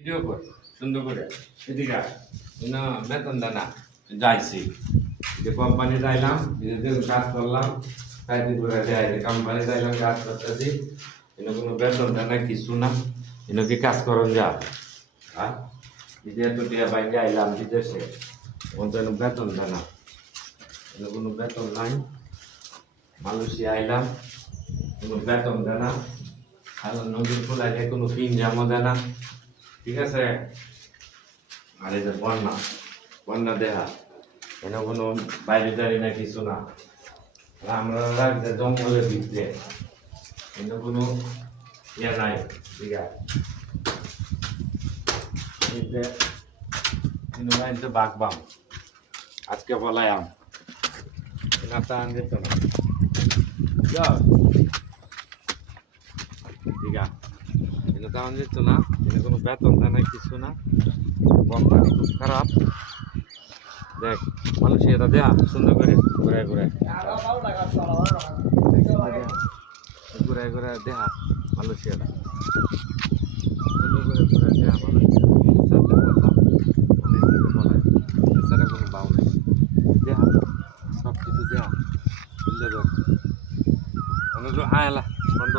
video কর সুন্দর করে এদিকে না বেতন দানা যাইছি যে কোম্পানি যাইলাম নিজেদের কাজ করলাম তাই দিন করে যাই কোম্পানি যাইলাম কাজ করতেছি এনে কোনো বেতন দানা কিছু না এনে কি কাজ করন যা হ্যাঁ বিদেশ তো টিয়া বাইরে আইলাম বিদেশে ওদের বেতন দানা এনে কোনো বেতন নাই মালয়েশিয়া আইলাম কোনো বেতন দানা আর নদীর খোলায় কোনো পিন জামা দেনা ঠিক আছে আর এই যে বন্যা বন্যা দেহা এনে কোনো বাইরে দাঁড়ি না কিছু না আমরা রাখছে জঙ্গলের ভিতরে এনে কোনো ইয়ে নাই ঠিক আছে বাগবাম আজকে বলায়াম এনাটা আন যেত না ঠিক আছে এনে তেমন যেত না এনে কোনো বেতন দেয় না কিছু না কোম্পানি খুব খারাপ দেখ মানুষ এটা দেয়া সুন্দর করে ঘুরে ঘুরে ঘুরে ঘুরে দেহা মালয়েশিয়াটা সুন্দর করে ঘুরে দেহা মালয়েশিয়ার কোনো বাউ নেই দেহা সব কিছু দেহা বুঝলে তো অনেক আয়লা বন্ধ